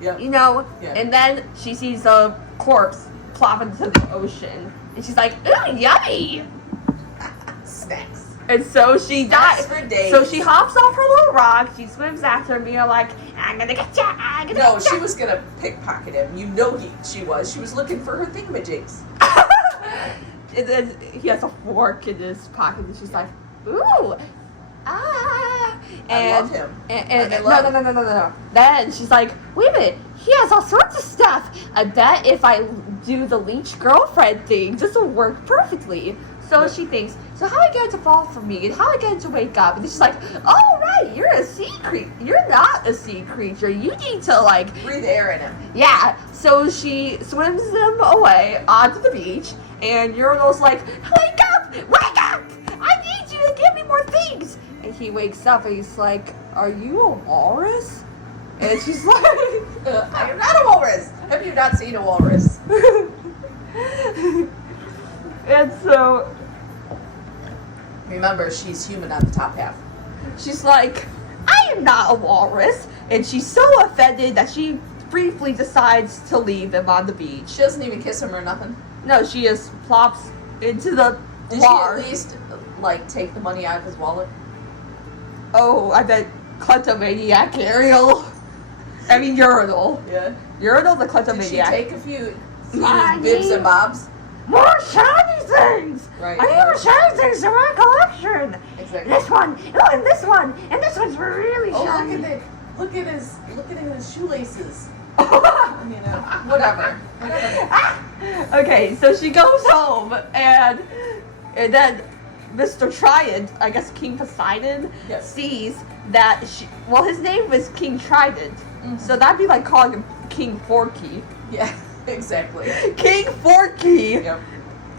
Yeah. You know? Yeah. And then she sees a corpse plop into the ocean. And she's like, ooh, yummy! Snacks. And so she dies. For days. So she hops off her little rock. She swims after me, like, I'm gonna get ya. I'm gonna No, get ya. she was gonna pickpocket him. You know she was. She was looking for her thingamajigs. And then he has a fork in his pocket, and she's like, ooh, ah. And, I love him. And No. Then she's like, wait a minute, he has all sorts of stuff. I bet if I do the leech girlfriend thing, this will work perfectly. So Yeah. she thinks, so how I get to fall for me, and how I get to wake up? And then she's like, oh right, you're a sea creature. You're not a sea creature. You need to like Breathe air in him. yeah. So she swims them away onto the beach, and Urinal's like, wake up! Wake up! I need you to give me more things! And he wakes up and he's like, are you a walrus? And she's like, I am not a walrus. Have you not seen a walrus? and so Remember, she's human on the top half. she's like, I am not a walrus. And she's so offended that she briefly decides to leave him on the beach. She doesn't even kiss him or nothing. No, she just plops into the Did bar. she at least, like, take the money out of his wallet? Oh, I bet kleptomaniac Ariel. I mean Urinal. Yeah. Urinal the Did she kleptomaniac. take a few Money. bibs and bobs? More shiny things! Right. I need more shiny things in my collection! Exactly. This one, oh, and this one, and this one's really Oh, shiny. look at his shoelaces. You know, whatever. Okay, so she goes home, and then Mr. Trident, I guess King Poseidon, Yes. sees that his name was King Trident, so that'd be like calling him King Forky. Yeah, exactly. King Forky Yep.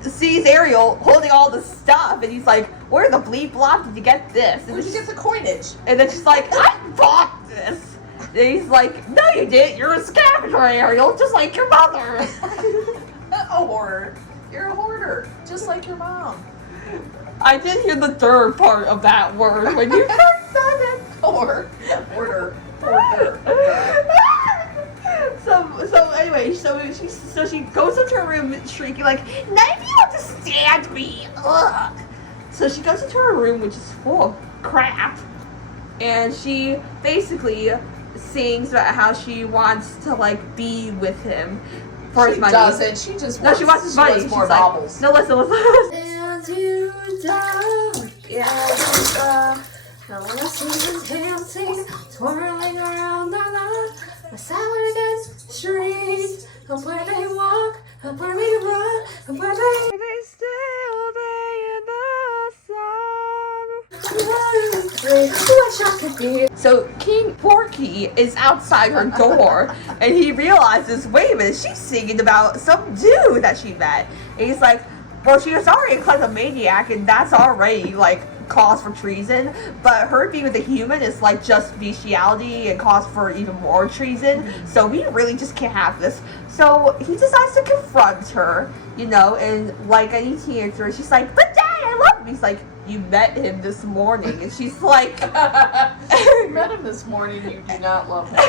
sees Ariel holding all the stuff, and he's like, where the bleep blop did you get this? And Where'd you get the coinage? And then she's like, I bought this. And he's like, no you didn't, you're a scavenger, Ariel, just like your mother. A hoarder. You're a hoarder, just like your mom. I did hear the third part of that word when you first said it. Hoarder. So anyway, so she goes into her room shrieking like, none of you understand me. Ugh. So she goes into her room, which is full of crap, and she basically sings about how she wants to like be with him for his money. She doesn't. She just No, she wants his money. Wants more She's like, baubles. no, listen. And you don't get up. I wanna see you dancing, twirling around the lot. The sour against the street, and where they walk, and where they run, and where they Still day in the sun. wish I could be. So King Porky is outside her door, and he realizes, wait a minute, she's singing about some dude that she met. And he's like, well, she was already a kleptomaniac, and that's already, like, cause for treason, but her being with a human is, like, just bestiality and cause for even more treason, so we really just can't have this. So he decides to confront her, you know, and like any teenager, she's like, but Dad, I love him. He's like, you met him this morning, and she's like, You met him this morning, you do not love him.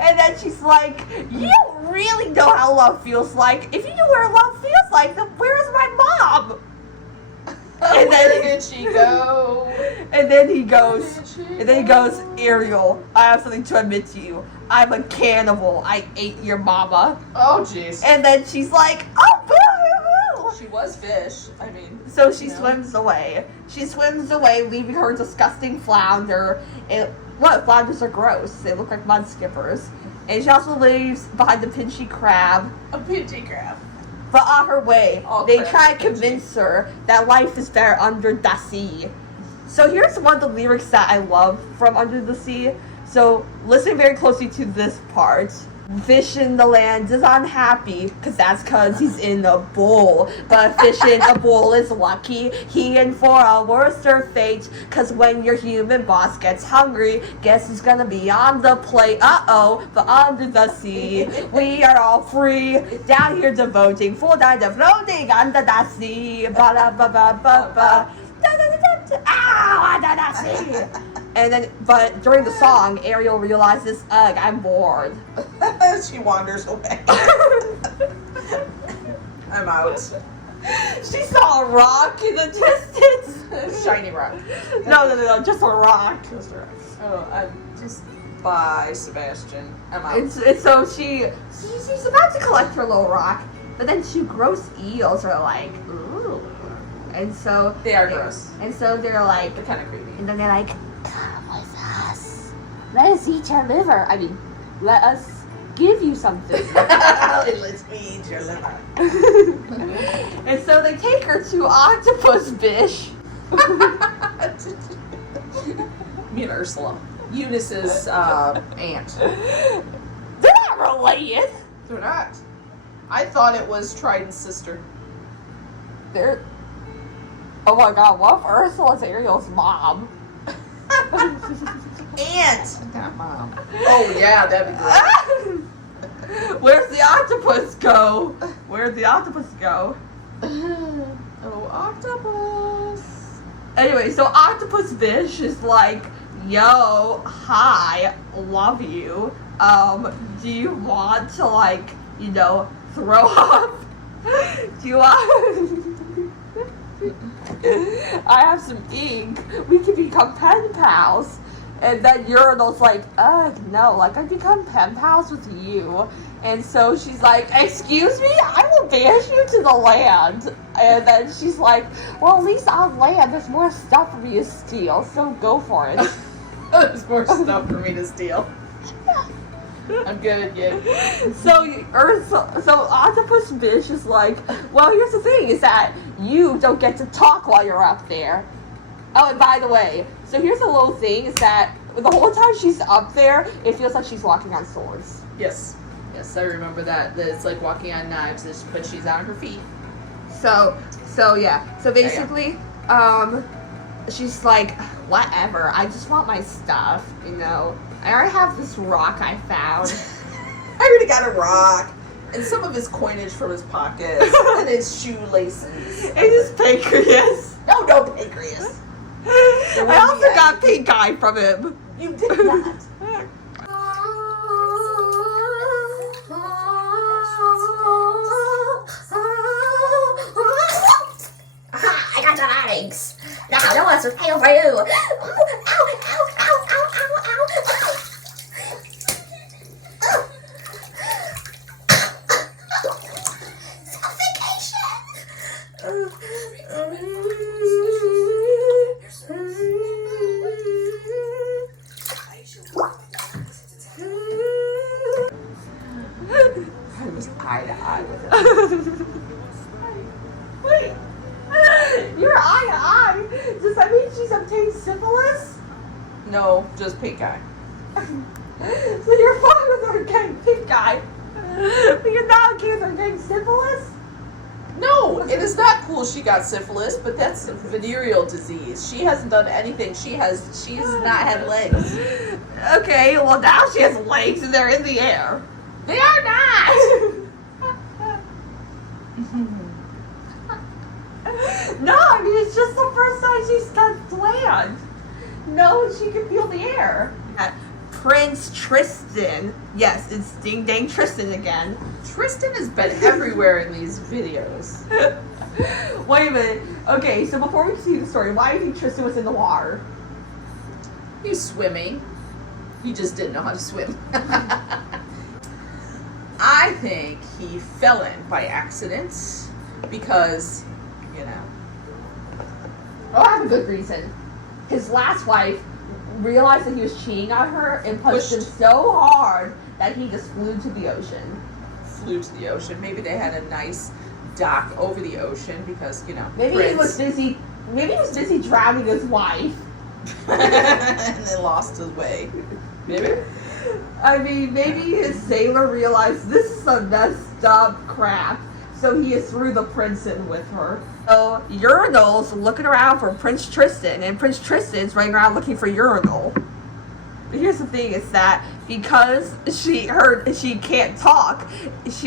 and then she's like, you don't really know how love feels like. If you knew where love feels like, then where's my mom? And Where then, did she go? and then he goes, Ariel, I have something to admit to you. I'm a cannibal. I ate your mama. Oh, jeez. And then she's like, oh, boo! She was fish. I mean. So she No. swims away. She swims away, leaving her disgusting flounder. Flounders are gross. They look like mud skippers. And she also leaves behind the pinchy crab. A pinchy crab. But on her way, All they crabs try are to convince her that life is better under the sea. So here's one of the lyrics that I love from Under the Sea. So listen very closely to this part. Fish in the land is unhappy, cause he's in a bowl. But fish in a bowl is lucky, he in for a worser fate. Cause when your human boss gets hungry, guess who's gonna be on the plate? Uh-oh, but under the sea, we are all free. Down here devoting, full time floating under the sea. Ba-da-ba-ba-ba-ba. Da-da-da-da-da. Ow, under the sea. And then, but during the song, Ariel realizes, ugh, I'm bored. She wanders away. I'm out. She saw a rock in the distance. Shiny rock. No, just a rock. Just a rock. Oh, I'm just... Bye, Sebastian. I'm out. And so she's about to collect her little rock, but then two gross eels are like, ooh. And so... They are gross. And so they're like... They're kind of creepy. And then they're like, come with us. Let us eat your liver. I mean, let us give you something. Let's me eat your liver. And so they take her to Octopus Bish. Me and Ursula. Eunice's aunt. They're not related. They're not. I thought it was Trident's sister. They're... Oh my god, what if Ursula's Ariel's mom? Aunt! Not mom. Oh yeah, that'd be great. Where's the octopus go? Where'd the octopus go? Oh, octopus. Anyway, so Octopus Bish is like, yo, hi, love you. Do you want to, like, you know, throw up? Do you want... I have some ink. We can become pen pals. And then Urinal's like, ugh, no, like, I'd become pen pals with you. And so she's like, excuse me? I will banish you to the land. And then she's like, well, at least on land, there's more stuff for me to steal, so go for it. There's more stuff for me to steal. I'm good, yeah. So Octopus Bish is like, well, here's the thing, is that you don't get to talk while you're up there. Oh, and by the way, so here's a little thing, is that the whole time she's up there, it feels like she's walking on swords. Yes. Yes, I remember that. That it's like walking on knives, but she's on her feet. So yeah. So basically, she's like, whatever, I just want my stuff, you know. I already have this rock I found. I already got a rock. And some of his coinage from his pockets. And his shoelaces. And his pancreas. No pancreas. I also got pink eye from him. You did not. I got the eggs. Now no one's pay for you. Ow, ow, ow, ow, ow, ow, ow. I was eye to eye with her. Wait, you're eye to eye. Does that mean she's obtained syphilis? No, just pink eye. So you're fine with her getting pink eye, but you're not okay with her getting syphilis? No, it is not cool she got syphilis, but that's a venereal disease. She hasn't done anything. She's not had legs. Okay, well now she has legs and they're in the air. They are not! No, I mean, it's just the first time she's touched land. No, she can feel the air. Prince Tristan. Yes, it's Ding Dang Tristan again. Tristan has been everywhere in these videos. Wait a minute. Okay, so before we see the story, why do you think Tristan was in the water? He was swimming. He just didn't know how to swim. I think he fell in by accident because, you know. Oh, I have a good reason. His last wife realized that he was cheating on her and pushed him so hard that he just flew to the ocean. Flew to the ocean. Maybe they had a nice dock over the ocean because, you know, Maybe he was busy drowning his wife. and then lost his way. Maybe. I mean, maybe his sailor realized this is some messed up crap, so he threw the prince in with her. So Urinal's looking around for Prince Tristan, and Prince Tristan's running around looking for Urinal. But here's the thing, is that because she can't talk,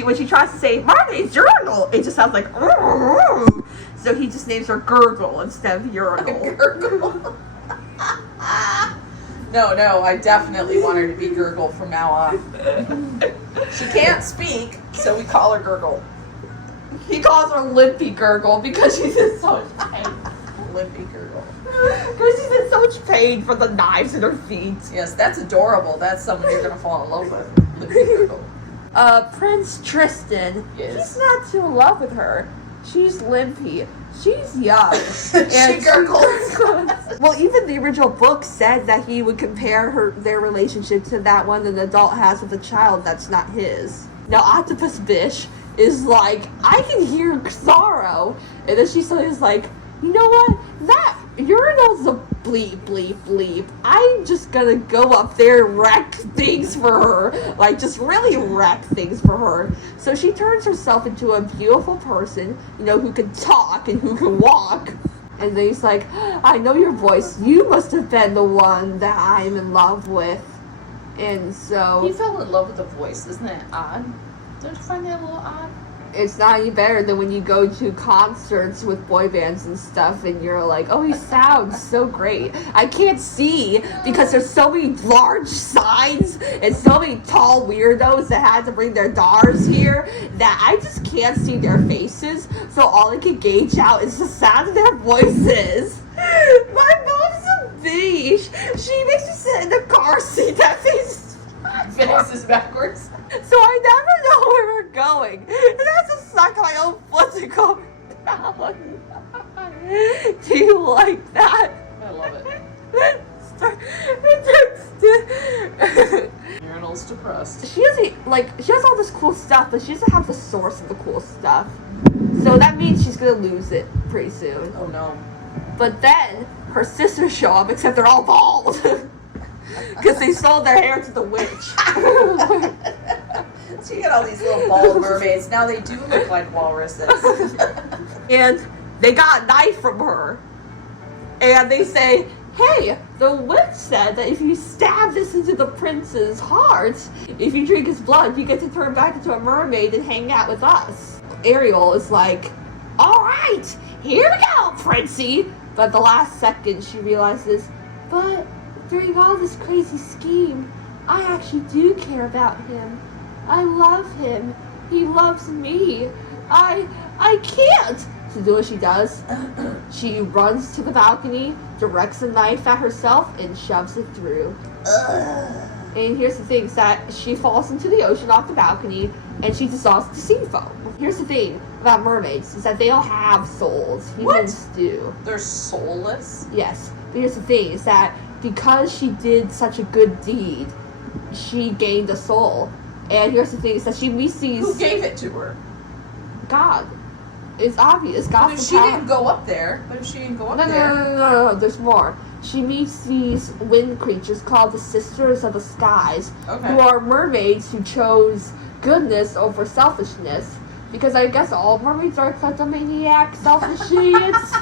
when she tries to say, my name's Urinal, it just sounds like, so he just names her Gurgle instead of Urinal. Gurgle. No, I definitely want her to be Gurgle from now on. She can't speak, so we call her Gurgle. He calls her Limpy Gurgle because she's in so much pain. Limpy Gurgle. Because she's in so much pain from the knives in her feet. Yes, that's adorable. That's someone you're gonna fall in love with. Limpy Gurgle. Prince Tristan, Yes. he's not too in love with her. She's limpy. She's young. She gurgles. Well, even the original book said that he would compare their relationship to that one an adult has with a child that's not his. Now, Octopus Bish is like, I can hear sorrow. And then she says like, you know what? That urinal's a bleep, bleep, bleep. I'm just gonna go up there and wreck things for her. Like, just really wreck things for her. So she turns herself into a beautiful person, you know, who can talk and who can walk. And then he's like, I know your voice. You must have been the one that I'm in love with. And so... He fell in love with the voice. Isn't that odd? Don't you find that a little odd? It's not any better than when you go to concerts with boy bands and stuff and you're like, oh, he sounds so great. I can't see because there's so many large signs and so many tall weirdos that had to bring their daughters here that I just can't see their faces. So all I can gauge out is the sound of their voices. My mom's a bitch. She makes me sit in the car seat that faces backwards. so I never know where we're going. And I just suck my own foot to go down. Do you like that? I love it. Urinal's depressed. She has all this cool stuff, but she doesn't have the source of the cool stuff. So that means she's gonna lose it pretty soon. Oh no. But then her sisters show up, except they're all bald. Because they sold their hair to the witch. So you got all these little bald mermaids. Now they do look like walruses. And they got a knife from her. And they say, hey, the witch said that if you stab this into the prince's heart, if you drink his blood, you get to turn back into a mermaid and hang out with us. Ariel is like, all right, here we go, Princey. But at the last second, she realizes, but during all this crazy scheme, I actually do care about him. I love him. He loves me. I can't. So do what she does. She runs to the balcony, directs a knife at herself, and shoves it through. And here's the thing, is that she falls into the ocean off the balcony, and she dissolves to sea foam. Here's the thing about mermaids, is that they don't have souls. Humans do. They're soulless? Yes. But here's the thing, is that because she did such a good deed, she gained a soul. And here's the thing, is that she meets these... Who gave it to her? God. It's obvious. God. But if she didn't go up there. No, there's more. She meets these wind creatures called the Sisters of the Skies, who are mermaids who chose goodness over selfishness. Because I guess all mermaids are kleptomaniac, selfish idiots.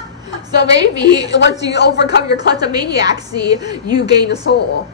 So maybe once you overcome your kleptomaniacy, you gain a soul.